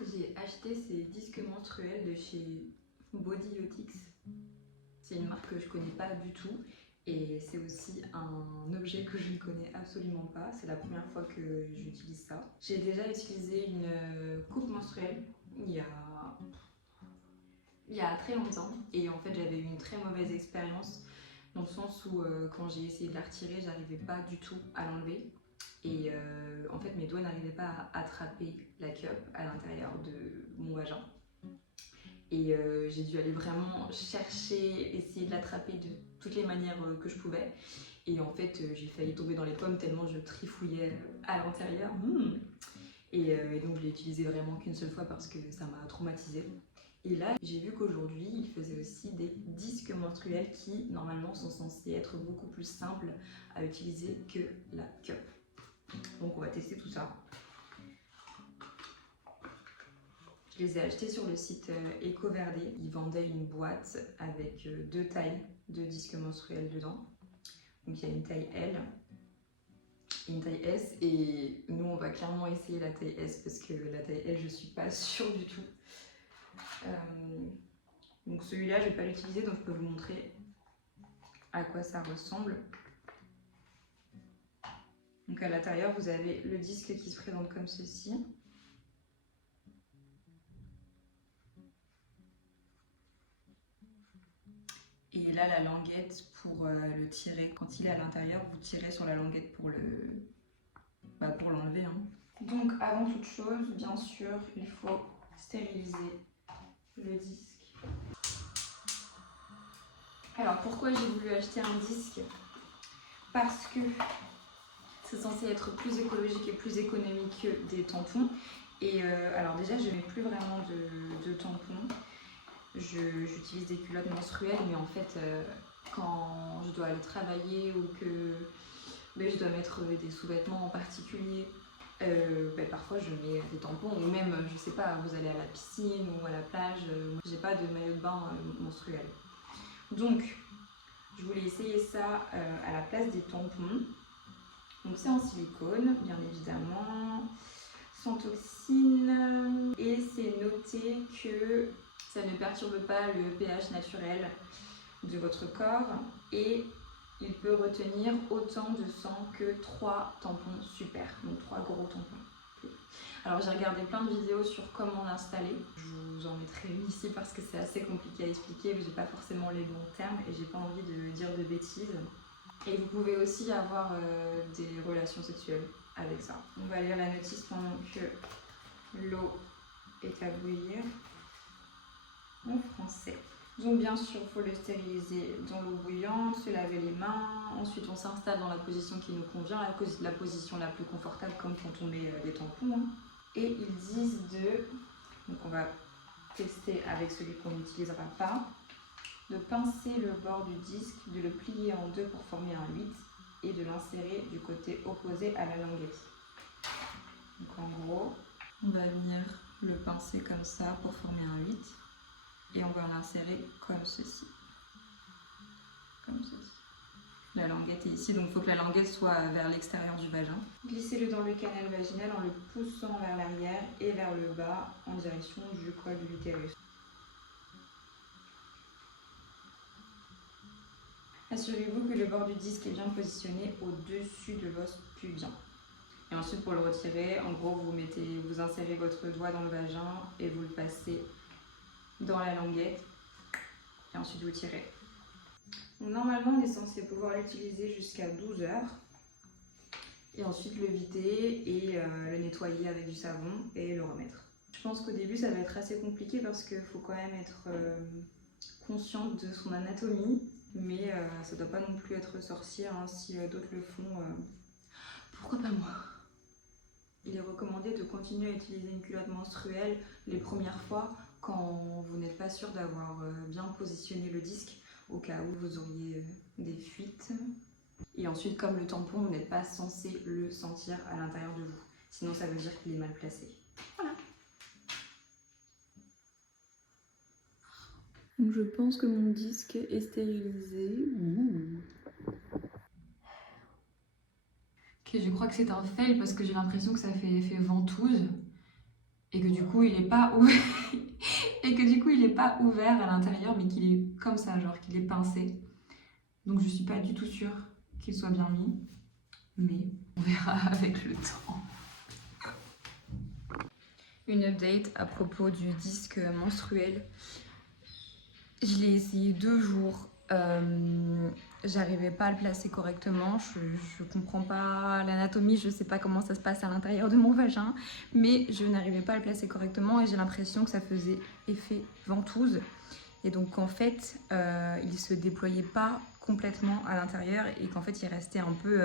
J'ai acheté ces disques menstruels de chez Bodyotics. C'est une marque que je connais pas du tout et c'est aussi un objet que je ne connais absolument pas. C'est la première fois que j'utilise ça. J'ai déjà utilisé une coupe menstruelle il y a très longtemps et en fait j'avais eu une très mauvaise expérience dans le sens où quand j'ai essayé de la retirer, j'arrivais pas du tout à l'enlever. Et en fait, mes doigts n'arrivaient pas à attraper la cup à l'intérieur de mon vagin. Et j'ai dû aller vraiment chercher, essayer de l'attraper de toutes les manières que je pouvais. Et en fait, j'ai failli tomber dans les pommes tellement je trifouillais à l'intérieur. Et donc, je l'ai utilisé vraiment qu'une seule fois parce que ça m'a traumatisée. Et là, j'ai vu qu'aujourd'hui, il faisait aussi des disques menstruels qui, normalement, sont censés être beaucoup plus simples à utiliser que la cup. Donc on va tester tout ça. Je les ai achetés sur le site EcoVerde. Ils vendaient une boîte avec 2 tailles de disques menstruels dedans. Donc il y a une taille L et une taille S. Et nous on va clairement essayer la taille S parce que la taille L je suis pas sûre du tout. Donc celui-là je vais pas l'utiliser donc je peux vous montrer à quoi ça ressemble. Donc à l'intérieur vous avez le disque qui se présente comme ceci. Et là, la languette pour le tirer, quand il est à l'intérieur, vous tirez sur la languette pour l'enlever. Donc, avant toute chose, bien sûr, il faut stériliser le disque. Alors, pourquoi j'ai voulu acheter un disque? Parce que c'est censé être plus écologique et plus économique que des tampons. Et alors déjà, je mets plus vraiment de tampons. J'utilise des culottes menstruelles, mais en fait, quand je dois aller travailler ou que je dois mettre des sous-vêtements en particulier, parfois je mets des tampons, ou même, je sais pas, vous allez à la piscine ou à la plage, j'ai pas de maillot de bain menstruel. Donc, je voulais essayer ça à la place des tampons. Donc c'est en silicone, bien évidemment, sans toxines, et c'est noté que ça ne perturbe pas le pH naturel de votre corps et il peut retenir autant de sang que 3 tampons super, donc 3 gros tampons. Alors j'ai regardé plein de vidéos sur comment l'installer. Je vous en mettrai une ici parce que c'est assez compliqué à expliquer, mais j'ai pas forcément les bons termes et j'ai pas envie de dire de bêtises. Et vous pouvez aussi avoir des relations sexuelles avec ça. On va lire la notice pendant que l'eau est à bouillir en français. Donc bien sûr, il faut le stériliser dans l'eau bouillante, se laver les mains. Ensuite, on s'installe dans la position qui nous convient, la position la plus confortable comme quand on met des tampons. Et ils disent donc on va tester avec celui qu'on n'utilisera pas, de pincer le bord du disque, de le plier en deux pour former un 8 et de l'insérer du côté opposé à la languette. Donc en gros, on va venir le pincer comme ça pour former un 8 et on va l'insérer comme ceci. Comme ceci. La languette est ici, donc il faut que la languette soit vers l'extérieur du vagin. Glissez-le dans le canal vaginal en le poussant vers l'arrière et vers le bas en direction du col de l'utérus. Assurez-vous que le bord du disque est bien positionné au-dessus de l'os pubien. Et ensuite, pour le retirer, en gros, vous insérez votre doigt dans le vagin et vous le passez dans la languette. Et ensuite, vous tirez. Donc, normalement, on est censé pouvoir l'utiliser jusqu'à 12 heures. Et ensuite, le vider et le nettoyer avec du savon et le remettre. Je pense qu'au début, ça va être assez compliqué parce qu'il faut quand même être consciente de son anatomie. Mais ça ne doit pas non plus être sorcière, hein, si d'autres le font. Pourquoi pas moi? Il est recommandé de continuer à utiliser une culotte menstruelle les premières fois quand vous n'êtes pas sûr d'avoir bien positionné le disque au cas où vous auriez des fuites. Et ensuite, comme le tampon, vous n'êtes pas censé le sentir à l'intérieur de vous. Sinon, ça veut dire qu'il est mal placé. Voilà. Donc je pense que mon disque est stérilisé. Ok, je crois que c'est un fail parce que j'ai l'impression que ça fait effet ventouse. et que du coup il est pas ouvert et que du coup il est pas ouvert à l'intérieur mais qu'il est comme ça, genre qu'il est pincé. Donc je suis pas du tout sûre qu'il soit bien mis, mais on verra avec le temps. Une update à propos du disque menstruel. Je l'ai essayé 2 jours. J'arrivais pas à le placer correctement. Je comprends pas l'anatomie, je sais pas comment ça se passe à l'intérieur de mon vagin, mais je n'arrivais pas à le placer correctement et j'ai l'impression que ça faisait effet ventouse. Et donc en fait, il se déployait pas complètement à l'intérieur et qu'en fait il restait un peu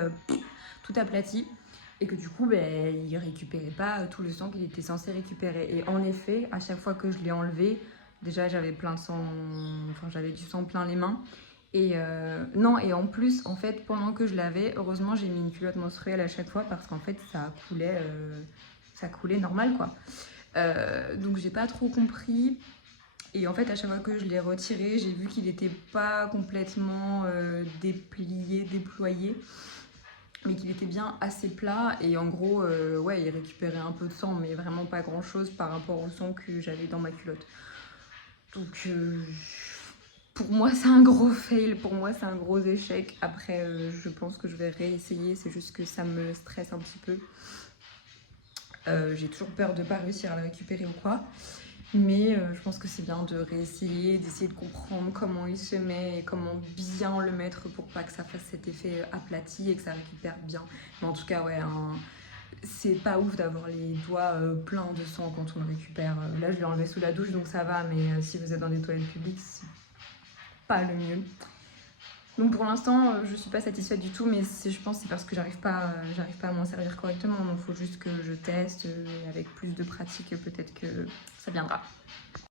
tout aplati. Et que du coup, il récupérait pas tout le sang qu'il était censé récupérer. Et en effet, à chaque fois que je l'ai enlevé, déjà j'avais plein de sang, enfin j'avais du sang plein les mains. Et non, et en plus, en fait, pendant que je l'avais, heureusement j'ai mis une culotte menstruelle à chaque fois parce qu'en fait ça coulait normal quoi. Donc j'ai pas trop compris. Et en fait, à chaque fois que je l'ai retiré, j'ai vu qu'il était pas complètement déplié, déployé, mais qu'il était bien assez plat et en gros ouais il récupérait un peu de sang mais vraiment pas grand chose par rapport au sang que j'avais dans ma culotte. Donc pour moi c'est un gros fail, pour moi c'est un gros échec. Après je pense que je vais réessayer, c'est juste que ça me stresse un petit peu. J'ai toujours peur de pas réussir à le récupérer ou quoi. Mais je pense que c'est bien de réessayer, d'essayer de comprendre comment il se met et comment bien le mettre pour pas que ça fasse cet effet aplati et que ça récupère bien. Mais en tout cas, ouais, c'est pas ouf d'avoir les doigts pleins de sang quand on le récupère. Là, je l'ai enlevé sous la douche, donc ça va, mais si vous êtes dans des toilettes publiques, c'est pas le mieux. Donc pour l'instant, je suis pas satisfaite du tout, mais je pense que c'est parce que j'arrive pas à m'en servir correctement. Donc il faut juste que je teste, avec plus de pratique, peut-être que ça viendra.